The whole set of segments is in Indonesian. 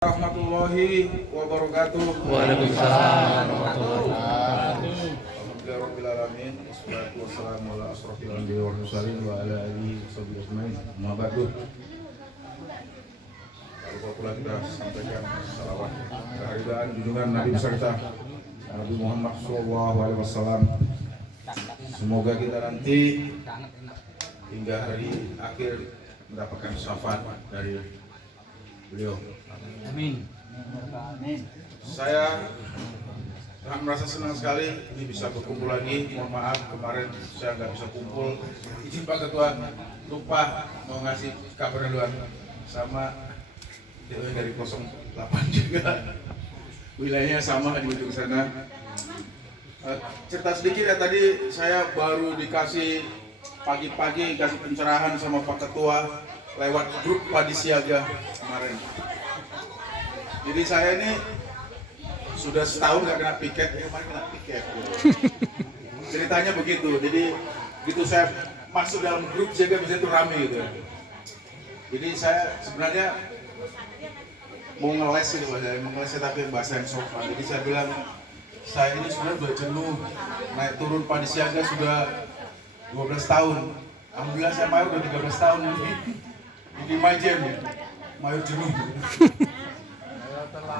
Warahmatullahi wabarakatuh. Waalaikumsalam warahmatullahi wabarakatuh. Alhamdulillahirabbil alamin. Wassalatu wassalamu ala asrofil anbiya'i wal mursalin wa ala alihi washabihi ajmain. Amma ba'du. Lalu pula kita sampaikan salawat kehadiran junjungan Nabi besar kita Nabi Muhammad sallallahu alaihi wasallam. Semoga kita nanti hingga hari akhir mendapatkan syafaat dari beliau. Amin. Saya merasa senang sekali ini bisa berkumpul lagi. Mohon maaf kemarin saya nggak bisa kumpul. Izin Pak Ketua, lupa mau ngasih kabar duluan sama DW dari 08 juga. Wilayahnya sama di ujung sana. Cerita sedikit ya, tadi saya baru dikasih pagi-pagi kasih pencerahan sama Pak Ketua lewat grup Padi Siaga kemarin. Jadi saya ini sudah setahun nggak kena piket, kemarin kena piket. Ceritanya begitu. Jadi gitu saya masuk dalam grup jaga biasanya itu rame gitu. Jadi saya sebenarnya mau ngeles gitu, mau ngeles tapi bahasa yang sopan. Jadi saya bilang saya ini sebenarnya udah jenuh naik turun Padi Siaga sudah 12 tahun. Alhamdulillah saya mayor udah 13 tahun ini. Di Majen, mayor jenuh.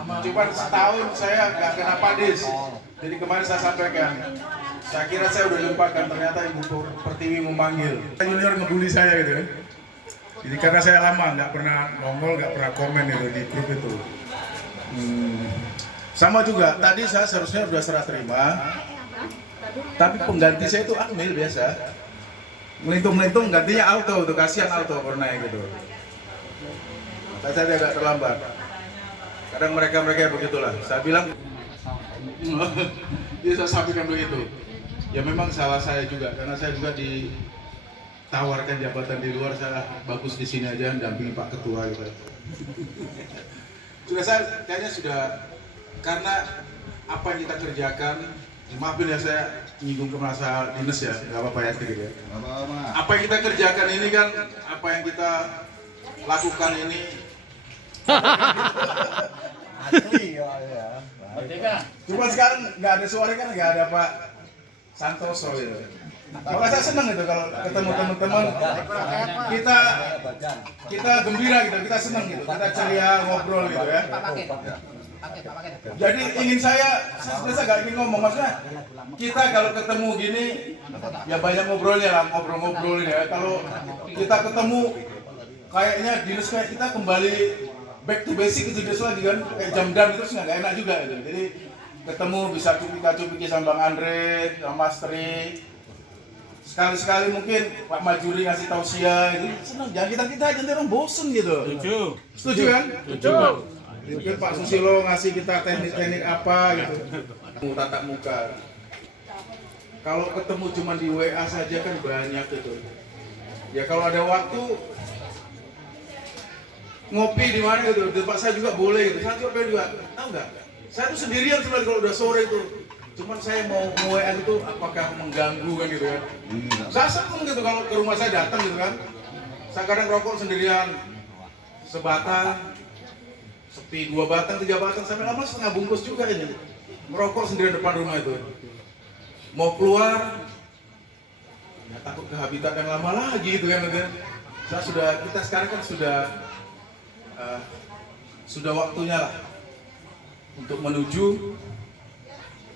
Cuma setahun saya nggak kena padis. Jadi kemarin saya sampaikan, saya kira saya udah lupakan, ternyata Ibu Pertiwi memanggil. Junior ngebully saya gitu kan. Jadi karena saya lama nggak pernah nongol, nggak pernah komen itu di grup itu. Sama juga, tadi saya seharusnya sudah serah terima, tapi pengganti saya itu Akmil biasa. Melintung-melintung gantinya Alto, tuh kasihan Alto pernah gitu. Maka saya agak terlambat. Kadang mereka begitulah. Saya bilang, dia saya sampaikan begitu. Ya memang salah saya juga, karena saya juga ditawarkan jabatan di luar, saya bagus di sini aja, dampingi Pak Ketua gitu. Sudah saya kayaknya sudah, karena apa yang kita kerjakan, maafin ya saya nyinggung ke masa dinas ya, nggak apa-apa ya sedikit ya. Apa yang kita kerjakan ini kan, apa yang kita lakukan ini. Asli ya. Cuma sekarang nggak ada suara kan, nggak ada Pak Santoso gitu. Maka saya senang gitu kalau ketemu teman-teman kita gembira gitu, kita senang gitu, kita ceria ngobrol gitu ya. Jadi saya sebenarnya nggak ingin ngomong, maksudnya kita kalau ketemu gini ya banyak ngobrolnya lah, ngobrol-ngobrol ya. Kalau kita ketemu kayaknya dinas kayak kita kembali back to basic gitu dinas lagi kan, kayak jam dan itu nggak enak juga gitu. Jadi ketemu bisa cupika-cupiki sama Bang Andre, sama Mas Tri. Sekali-sekali mungkin Pak Majuri ngasih tausiah itu senang. Jangan kita nanti orang bosen gitu. Setuju kan? Setuju. Mungkin Pak Susilo ngasih kita teknik-teknik apa gitu. Tatap muka. Kalau ketemu cuma di WA saja kan banyak gitu. Ya kalau ada waktu ngopi di mana gitu, tempat saya juga boleh gitu. Saya juga pengen juga, tahu nggak? Saya tuh sendirian sebenarnya kalau udah sore itu. Cuman saya mau WA itu apakah mengganggu kan gitu kan? Saya seneng gitu kalau ke rumah saya datang gitu kan. Saya kadang rokok sendirian, sebatang, sepi 2 batang, 3 batang, sampai lama setengah bungkus juga ini. Merokok sendirian depan rumah itu. Mau keluar, ya takut ke habitat yang lama lagi gitu kan. Kita sekarang kan sudah waktunya lah untuk menuju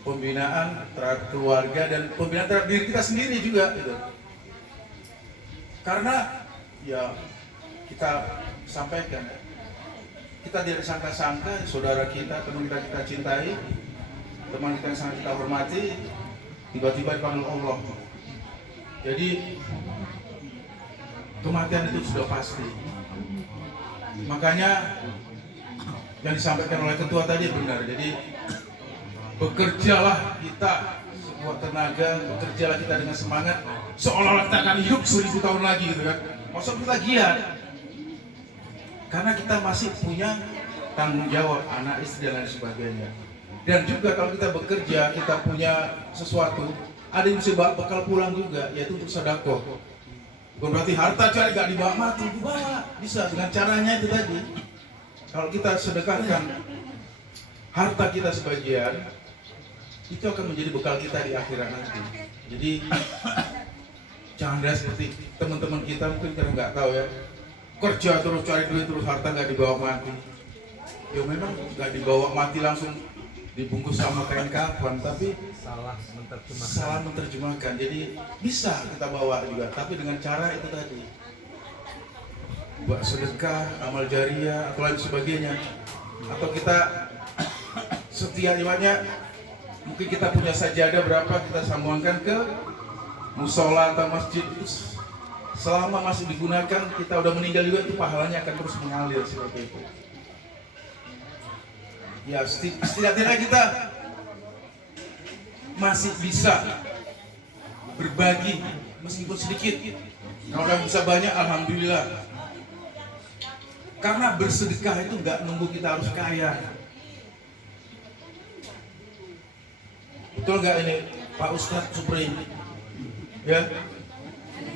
pembinaan terhadap keluarga dan pembinaan terhadap diri kita sendiri juga gitu. Karena ya kita sampaikan, kita tidak sangka-sangka saudara kita, teman kita cintai, teman kita yang sangat kita hormati, tiba-tiba dipanggil Allah. Jadi kematian itu sudah pasti. Makanya yang disampaikan oleh ketua tadi benar. Jadi bekerjalah kita sekuat tenaga, bekerjalah kita dengan semangat, seolah-olah kita akan hidup 1000 tahun lagi gitu kan. Maksud kita giat, karena kita masih punya tanggung jawab, anak istri dan lain sebagainya. Dan juga kalau kita bekerja, kita punya sesuatu, ada yang bisa bekal pulang juga, yaitu untuk sedekah. Bukan berarti harta cari gak dibawa mati, dibawa bisa dengan caranya itu tadi. Kalau kita sedekahkan harta kita sebagian, itu akan menjadi bekal kita di akhirat nanti. Jadi jangan ada seperti teman-teman kita mungkin karena nggak tahu ya, kerja terus cari duit terus harta nggak dibawa mati. Ya memang nggak dibawa mati langsung dibungkus sama kain kafan, tapi salah menerjemahkan. Jadi bisa kita bawa juga, tapi dengan cara itu tadi, buat sedekah, amal jariah atau lain sebagainya. Atau kita setiap imannya, mungkin kita punya sajadah berapa, kita sambungkan ke musola atau masjid. Itu selama masih digunakan, kita udah meninggal juga, itu pahalanya akan terus mengalir seperti itu. Ya setidaknya kita masih bisa berbagi meskipun sedikit. Kalau udah bisa banyak, alhamdulillah. Karena bersedekah itu nggak nunggu kita harus kaya. Betul nggak ini Pak Ustadz Supri? Ya,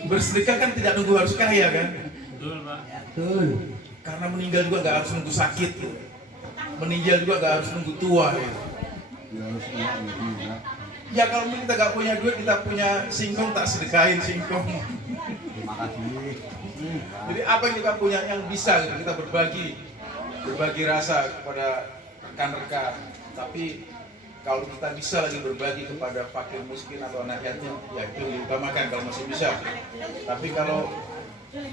bersedekah kan tidak nunggu harus kaya kan? Betul, Pak. Betul. Karena meninggal juga nggak harus nunggu sakit. Gitu. Meninggal juga nggak harus nunggu tua. Gitu. Ya kalau kita nggak punya duit, kita punya singkong, tak sedekahin singkong. Terima kasih. Jadi apa yang kita punya yang bisa gitu, kita berbagi rasa kepada rekan-rekan. Tapi kalau kita bisa lagi berbagi kepada fakir miskin atau anak yatim, ya itu diutamakan kalau masih bisa. Tapi kalau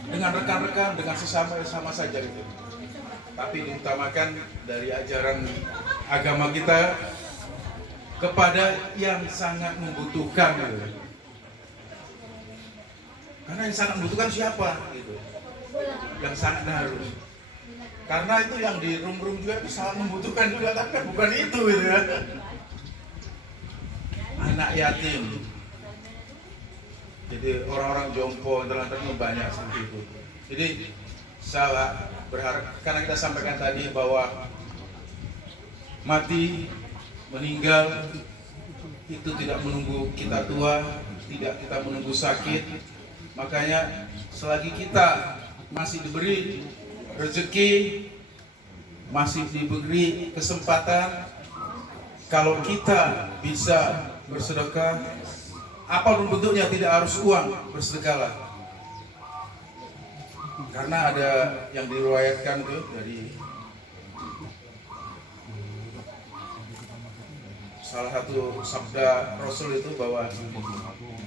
dengan rekan-rekan, dengan sesama, ya sama saja gitu. Tapi diutamakan dari ajaran agama kita kepada yang sangat membutuhkan gitu. Karena yang sangat membutuhkan siapa gitu? Yang sangat harus. Karena itu yang di room-room juga itu sangat membutuhkan juga, tapi kan bukan itu gitu ya. Anak yatim. Jadi orang-orang jompo terlantar banyak seperti itu. Jadi saya berharap, karena kita sampaikan tadi bahwa mati, meninggal itu tidak menunggu kita tua, tidak kita menunggu sakit. Makanya selagi kita masih diberi rezeki, masih diberi kesempatan, kalau kita bisa bersedekah, apapun bentuknya, tidak harus uang, bersedekahlah. Karena ada yang diriwayatkan tuh dari salah satu sabda Rasul itu bahwa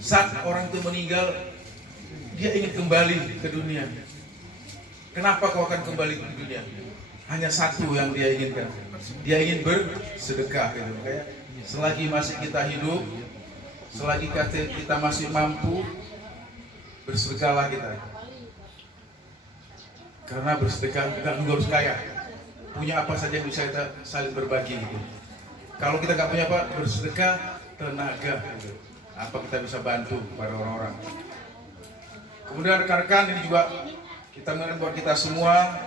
saat orang itu meninggal, dia ingin kembali ke dunia. Kenapa kau akan kembali ke dunia? Hanya satu yang dia inginkan. Dia ingin bersedekah gitu. Kayak selagi masih kita hidup, selagi kita masih mampu, bersedekahlah kita. Karena bersedekah bukan harus kaya. Punya apa saja bisa kita saling berbagi gitu. Kalau kita nggak punya apa, bersedekah tenaga gitu. Apa kita bisa bantu kepada orang-orang. Kemudian rekan-rekan, ini juga kita mengingatkan buat kita semua,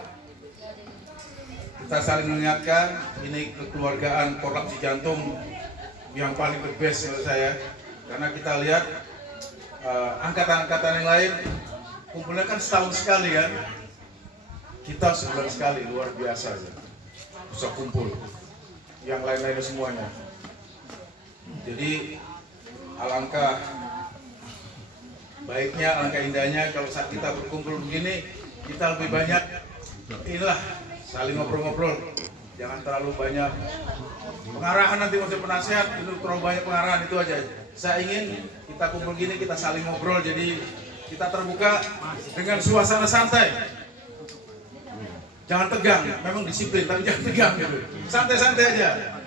kita saling mengingatkan, ini kekeluargaan Korlap Cijantung yang paling the best menurut saya. Karena kita lihat angkatan-angkatan yang lain kumpulnya kan setahun sekali kan. Kita sebulan sekali, luar biasa ya. Bisa kumpul. Yang lain-lainnya semuanya. Jadi alangkah baiknya, alangkah indahnya kalau saat kita berkumpul begini, kita lebih banyak inilah saling ngobrol-ngobrol. Jangan terlalu banyak pengarahan, nanti masih penasihat itu terlalu banyak pengarahan, itu aja. Saya ingin kita kumpul gini, kita saling ngobrol, jadi kita terbuka dengan suasana santai. Jangan tegang, memang disiplin, tapi jangan tegang gitu. Santai-santai aja.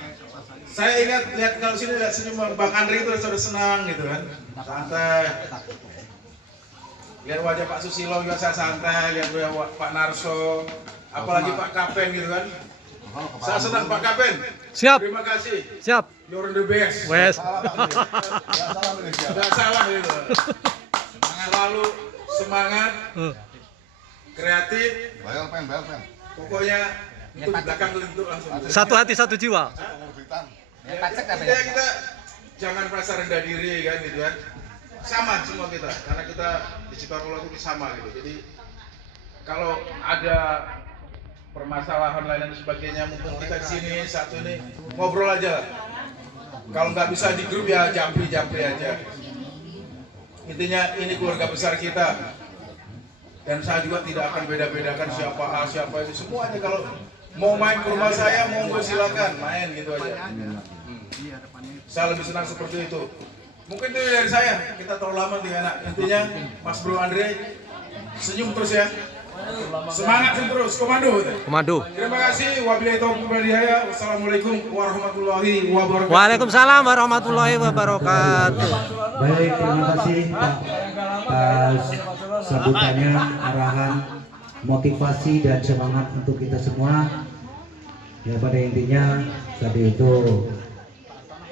Saya ingat lihat kalau sini lihat senyum Bang Andri itu sudah senang gitu kan, santai. Lihat wajah Pak Susilo juga saya santai, lihat wajah Pak Narso, apalagi Pak Kapen gitu kan. Saya senang Pak Kapen. Siap. Terima kasih. Siap. You're the best. Wes. Tidak salah gitu. Selalu semangat, kreatif. Bayar pen. Pokoknya itu di belakang itu langsung. Satu hati satu jiwa. Ya, kita jangan merasa rendah diri kan gitu kan. Sama semua kita, karena kita di Cipta Allah itu sama gitu. Jadi kalau ada permasalahan lain dan sebagainya, mumpung kita di sini satu ini ngobrol aja. Kalau nggak bisa di grup ya japri aja. Intinya ini keluarga besar kita. Dan saya juga tidak akan beda-bedakan siapa A, siapa itu. Semuanya kalau mau main ke rumah saya, monggo silakan main gitu aja. Saya lebih senang seperti itu. Mungkin itu dari saya. Kita terlalu lama tidak enak. Intinya Mas Bro Andre senyum terus ya. Semangat terus, komando. Komando. Terima kasih. Wabillahi taufiq wal hidayah. Wassalamualaikum warahmatullahi wabarakatuh. Waalaikumsalam warahmatullahi wabarakatuh. Baik, terima kasih Pak atas sambutannya, arahan, motivasi dan semangat untuk kita semua. Ya pada intinya tadi itu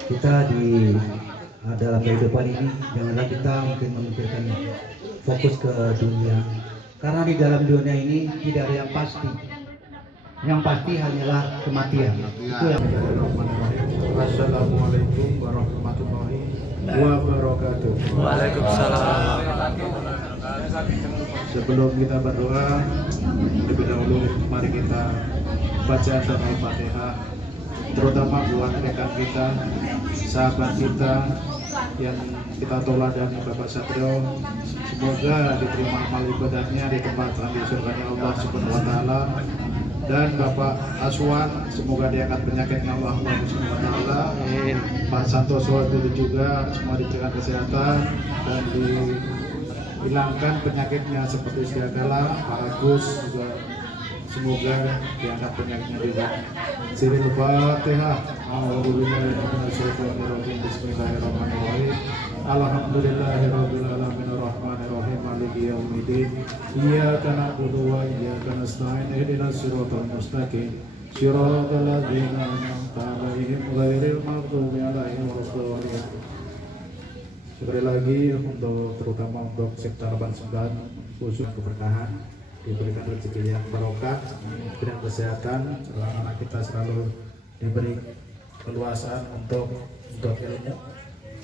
kita di dalam kehidupan ini janganlah kita mungkin memikirkan fokus ke dunia, karena di dalam dunia ini tidak ada yang pasti. Yang pasti hanyalah kematian. Itu yang Assalamualaikum warahmatullahi wabarakatuh. Waalaikumsalam. Sebelum kita berdoa, lebih dahulu mari kita baca surah Al-Fatihah, terutama buat rekan kita, sahabat kita yang kita tauladani Bapak Satrio. Semoga diterima amal ibadahnya di tempat di surganya Allah Subhanahu wa taala. Dan Bapak Aswan, semoga diangkat penyakitnya Allah Subhanahu wa taala. Pak Santoso itu juga semua diberikan kesehatan dan dihilangkan penyakitnya seperti segala. Pak Agus juga semoga diangkat penyakitnya juga. Siril Fatihah. Bismillahirrahmanirrahim. Alhamdulillahirabbil alamin arrahmanir rahim maliki yaumiddin. Iyyaka na'budu wa iyyaka nasta'in ihdinas siratal mustaqim. Shiratal ladzina an'amta 'alaihim ghairil maghdubi 'alaihim waladdallin. Sekali lagi terutama untuk sektor Bansemban, khusus keberkahan, diberikan rezeki yang barokah, diberikan kesehatan, anak kita selalu diberi keluasan untuk ilmu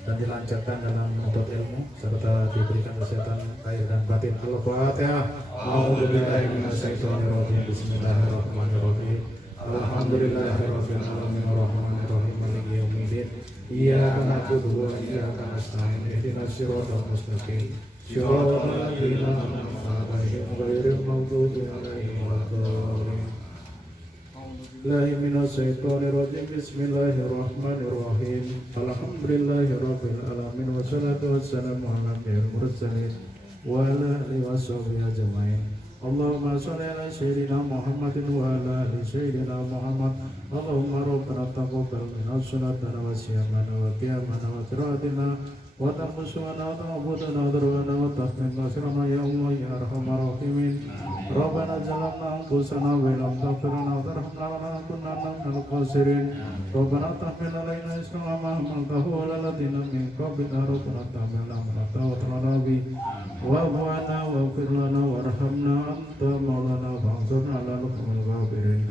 dan dilancarkan dalam menuntut ilmu, serta diberikan kesehatan lahir dan batin. Al-Fatihah. A'udzubillahi minasyaitonir rajim. Bismillahirrahmanirrahim. Alhamdulillahirabbil alamin arrahmanir rahim maliki yaumiddin. Iyyaka na'budu wa iyyaka nasta'in ihdinas siratal mustaqim. Shiratal ladzina an'amta 'alaihim ghairil maghdubi 'alaihim waladdallin. Bismillahirrahmanirrahim. Bismillahirrahmanirrahim. Alhamdulillahirabbil alamin wassalatu wassalamu ala nabiyil mursalin wa ala alihi washabihi ajmain. Allahumma shalli ala sayyidina Muhammadin wa ala ali sayyidina Muhammad. Allahumma rabbana taqabbal minna salatana wa siyamana wa qiyamana wa qiraatina wa taqabbal ta'budana wa darwana wa taqabbal nasrana ya Allah ya arhamar rahimin. Rabbana zalamna anfusana wa lam taghfir lana wa tarhamna lanakunanna minal khasirin. Rabbana tahmil alaina isran ma hamaltahu ala alladziina min qablina. Rabbana tahmil lana tawakkalna bi wa bu'ana wa ighfir lana warhamna anta maulana fansurna 'alal qawmil kafirin.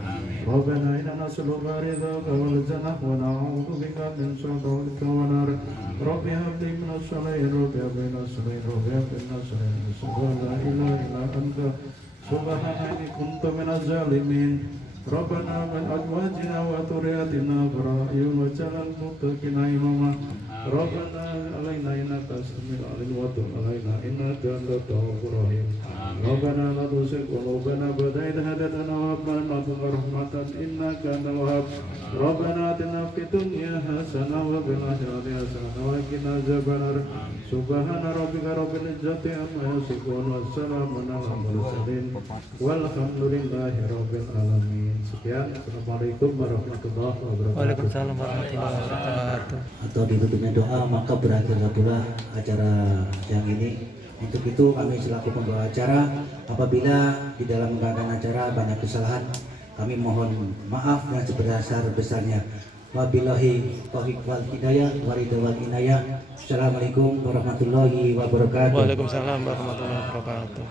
Rabbana inna nas'aluka ridhaka wal jannata wa na'udzu bika min sakhatika wan nar. Rabbi hab li minas salihin, Rabbi hab li minas salihin, Rabbi hab li minas salihin. La ilaha illa anta subhanaka kuntu minaz zalimin. Rabbana min azwajina wa dhurriyyatina qurrata waj'alna muttaqina imama. Rabbana alaina innaka samiul alim wa tub alaina innaka antat tawwabur rahim. Rabbana la tuzigh qulubana ba'da idh hadaytana wa hab lana min ladunka rahmatan innaka antal wahhab. Rabbana atina fid dunya hasanah wa fil akhirati hasanah wa qina adzabannar. Subhana rabbika rabbil izzati amma yasifun wa salamun alal mursalin walhamdulillahi rabbil alamin. Sekian, assalamualaikum warahmatullahi wabarakatuh. Waalaikumsalam warahmatullahi wabarakatuh. atau ditutupnya doa, maka berakhirlah pula acara yang ini. Untuk itu kami selaku pembawa acara, apabila di dalam rangkaian acara banyak kesalahan, kami mohon maaf yang sebesar-besarnya. Wabillahi taufiq wal hidayah waridha wal inayah. Assalamualaikum warahmatullahi wabarakatuh. Waalaikumsalam warahmatullahi wabarakatuh.